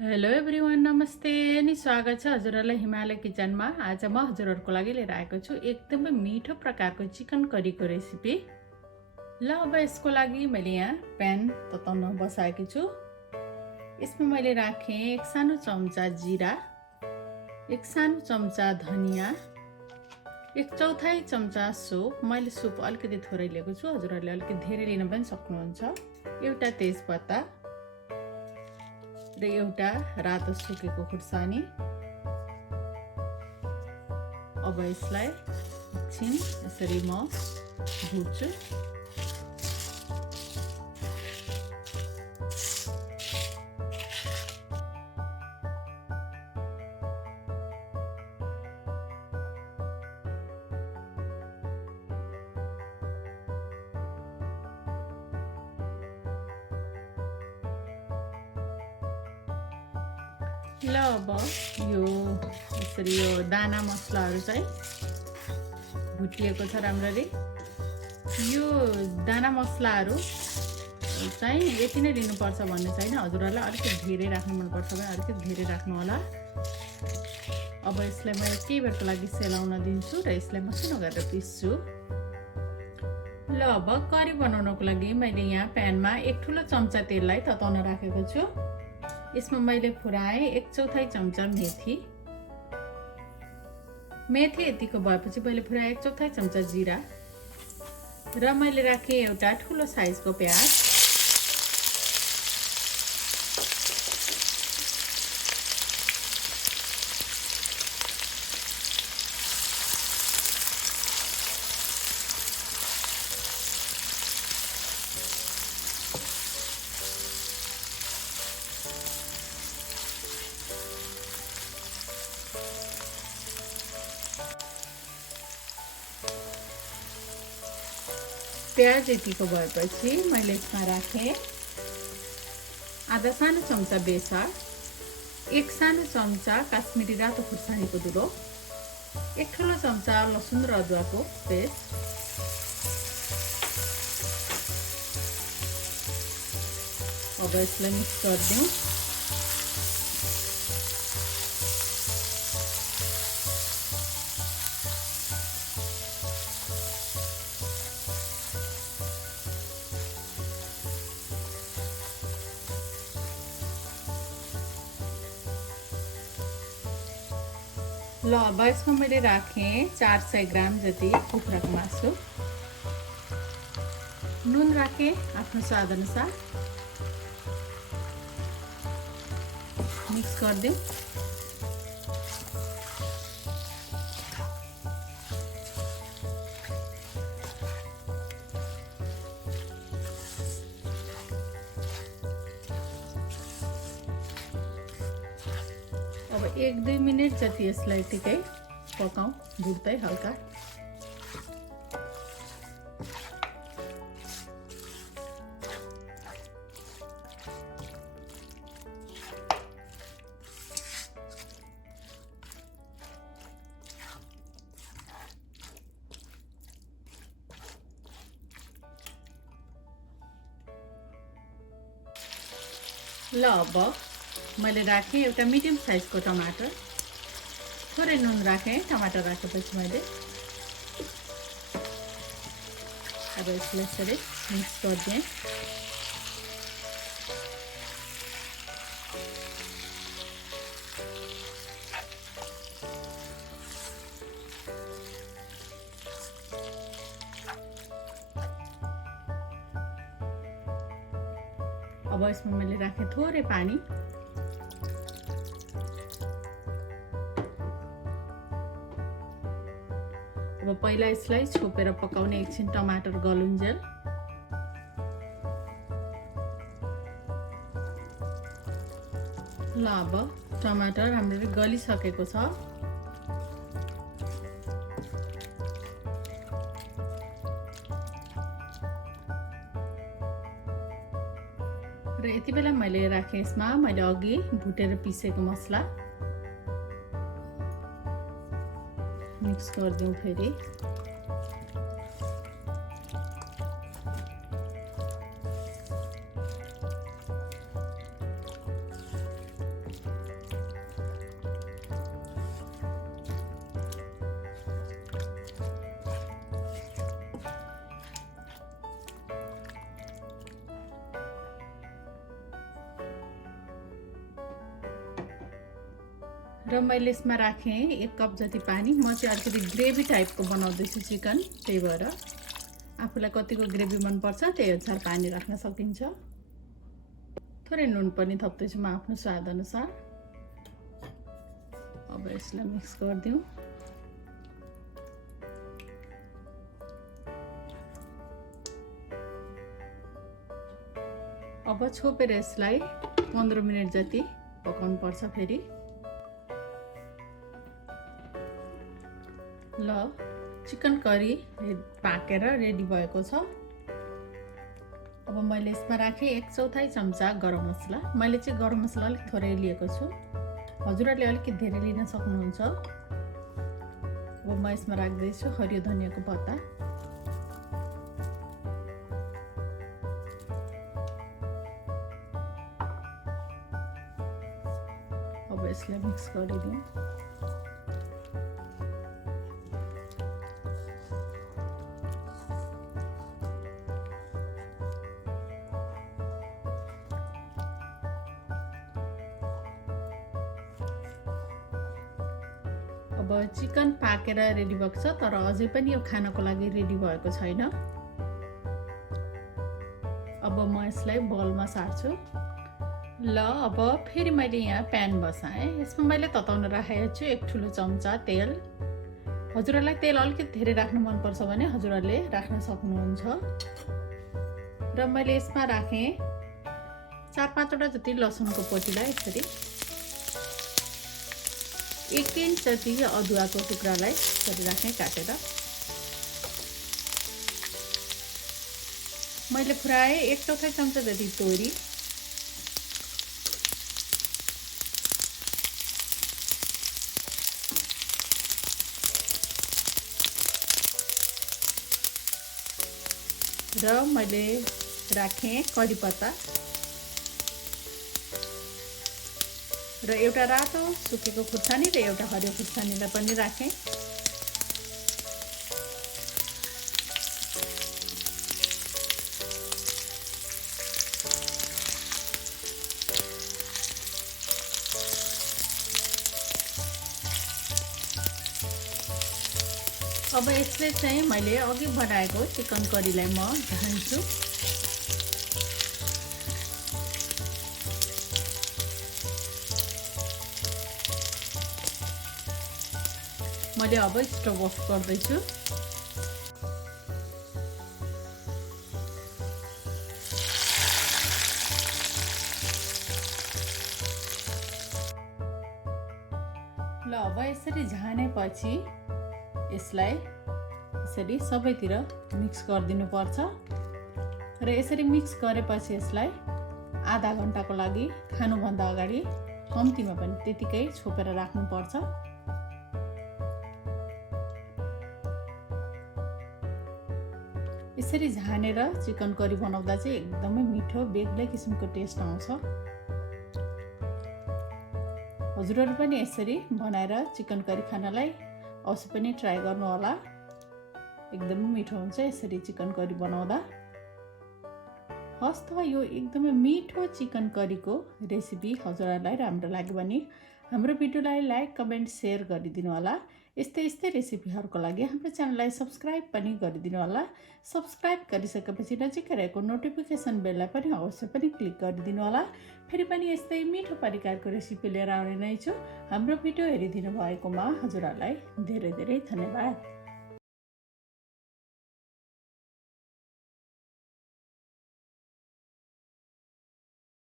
Hello everyone, नमस्ते अनि स्वागत छ हजुरहरूलाई हिमालय किचनमा। आज म हजुरहरूको लागि लिएर आएको छु एकदमै मिठो प्रकारको चिकन करीको रेसिपी। ल अब यसको लागि मैले यहाँ प्यान तताउन बसाएकी छु। यसमा मैले राखेँ 1 सानो चम्चा जिरा, 1 सानो चम्चा धनिया, 1/4 चम्चा सुप। मैले सुप अलिकति थोरै लिएको छु, हजुरहरूले अलिकति धेरै लिन पनि सक्नुहुन्छ। एउटा तेजपत्ता र एउटा रातो सुकेको खुर्सानी। अब यसलाई एकछिन यसरी म भुट्छु। ल अब यसरी दाना मसलाहरू चाहिँ भुटिएको छ राम्ररी। यो दाना मसलाहरू चाहिँ यति नै लिनुपर्छ भन्ने छैन, हजुरहरूलाई अलिकति धेरै राख्नु मनपर्छ भने अलिकति धेरै राख्नु होला। अब यसलाई मैले केही बेरको लागि सेलाउन दिन्छु र यसलाई मसिनो गरेर पिस्छु। ल अब करी बनाउनको लागि मैले यहाँ प्यानमा 1 ठुलो चम्चा तेललाई तताउन राखेको छु। यसमा मैले फुराएँ 1/4 चम्चा मेथी यतिको भएपछि मैले फुराएँ 1/4 चम्चा जिरा र मैले राखेँ एउटा ठुलो साइजको प्याज। प्याज यतिको भएपछि मैले यसमा राखेँ आधा सानो चम्चा बेसार, 1 सानो चम्चा काश्मिरी रातो खुर्सानीको धुलो, 1 ठुलो चम्चा लसुन र अदुवाको पेस्ट, अब यसलाई मिक्स गरिदिउँ। ल अब यसमा मैले राखेँ 400 ग्राम जति कुखुराको मासु, नुन राखेँ आफ्नो स्वाद अनुसार, मिक्स गरिदिउँ। अब 1-2 मिनट जति यसलाई टिकै पकाउँ, भुट्दै हल्का। ल अब मैले राखेँ एउटा मिडियम साइजको टमाटर, थोरै नुन राखेँ टमाटर राखेपछि मैले। अब यसलाई यसरी मिक्स गरिदिएँ। अब यसमा मैले राखेँ थोरै पानी। अब पहिला यसलाई छोपेर पकाउने, एकछिन टमाटर गलुन्जेल। ल अब टमाटर राम्ररी गलिसकेको छ। र यति बेला मैले राखेँ यसमा मैले अघि भुटेर पिसेको मसला, मिक्स गरिदिउँ फेरि। र मैले यसमा राखेँ 1 कप जति पानी। म चाहिँ अलिकति ग्रेभी टाइपको बनाउँदैछु चिकन, त्यही भएर आफूलाई कतिको ग्रेभी मनपर्छ त्यही अनुसार पानी राख्न सकिन्छ। थोरै नुन पनि थप्दैछु म आफ्नो स्वाद अनुसार। अब यसलाई मिक्स गरिदिउँ। अब छोपेर यसलाई 15 मिनेट जति पकाउनु पर्छ फेरि। ल चिकन करी पाकेर रेडी भएको छ। अब मैले यसमा राखेँ 1/4 चम्चा गरम मसला। मैले चाहिँ गरम मसला अलिक थोरै लिएको छु, हजुरहरूले अलिकति धेरै लिन सक्नुहुन्छ। अब म यसमा राख्दैछु हरियो धनियाको पत्ता। अब यसलाई मिक्स गरिदिउँ। अब चिकन पाकेर रेडी भएको छ, तर अझै पनि यो खानको लागि रेडी भएको छैन। अब म यसलाई बलमा सार्छु। ल अब फेरि मैले यहाँ प्यान बसाएँ। यसमा मैले तताउन राखेको छु 1 ठुलो चम्चा तेल। हजुरहरूलाई तेल अलिकति धेरै राख्नु मनपर्छ भने हजुरहरूले राख्न सक्नुहुन्छ। र मैले यसमा राखेँ 4-5 वटा जति लसुनको पोटीलाई यसरी, 1 इन्च जति अदुवाको टुक्रालाई यसरी राखेँ काटेर। मैले फुराएँ 1/4 चम्चा जति तोरी, र मैले राखेँ करी पत्ता र एउटा रातो सुकेको खुर्सानी र एउटा हरियो खुर्सानीलाई पनि राखेँ। अब यसले चाहिँ मैले अघि बनाएको चिकन करीलाई म झान्छु। मैले अब स्टोभ अफ गर्दैछु। ल अब यसरी झानेपछि यसलाई यसरी सबैतिर मिक्स गरिदिनु पर्छ र यसरी मिक्स गरेपछि यसलाई आधा घण्टाको लागि खानुभन्दा अगाडि कम्तीमा पनि त्यतिकै छोपेर राख्नुपर्छ। यसरी झानेर चिकन करी बनाउँदा चाहिँ एकदमै मिठो बेग्लै किसिमको टेस्ट आउँछ। हजुरहरू पनि यसरी बनाएर चिकन करी खानलाई अवश्य पनि ट्राई गर्नु होला। एकदमै मिठो हुन्छ यसरी चिकन करी बनाउँदा। हस् त यो एकदमै मिठो चिकन करीको रेसिपी हजुरहरूलाई राम्रो लाग्यो भने हाम्रो भिडियोलाई लाइक, कमेन्ट, सेयर गरिदिनु होला। यस्तै रेसिपीहरूको लागि हाम्रो च्यानललाई सब्स्क्राइब पनि गरिदिनु होला। सब्स्क्राइब गरिसकेपछि नजिकै रहेको नोटिफिकेसन बेललाई पनि अवश्य पनि क्लिक गरिदिनु होला। फेरि पनि यस्तै मिठो परिकारको रेसिपी लिएर आउने नै छु। हाम्रो भिडियो हेरिदिनु भएकोमा हजुरहरूलाई धेरै धेरै धन्यवाद।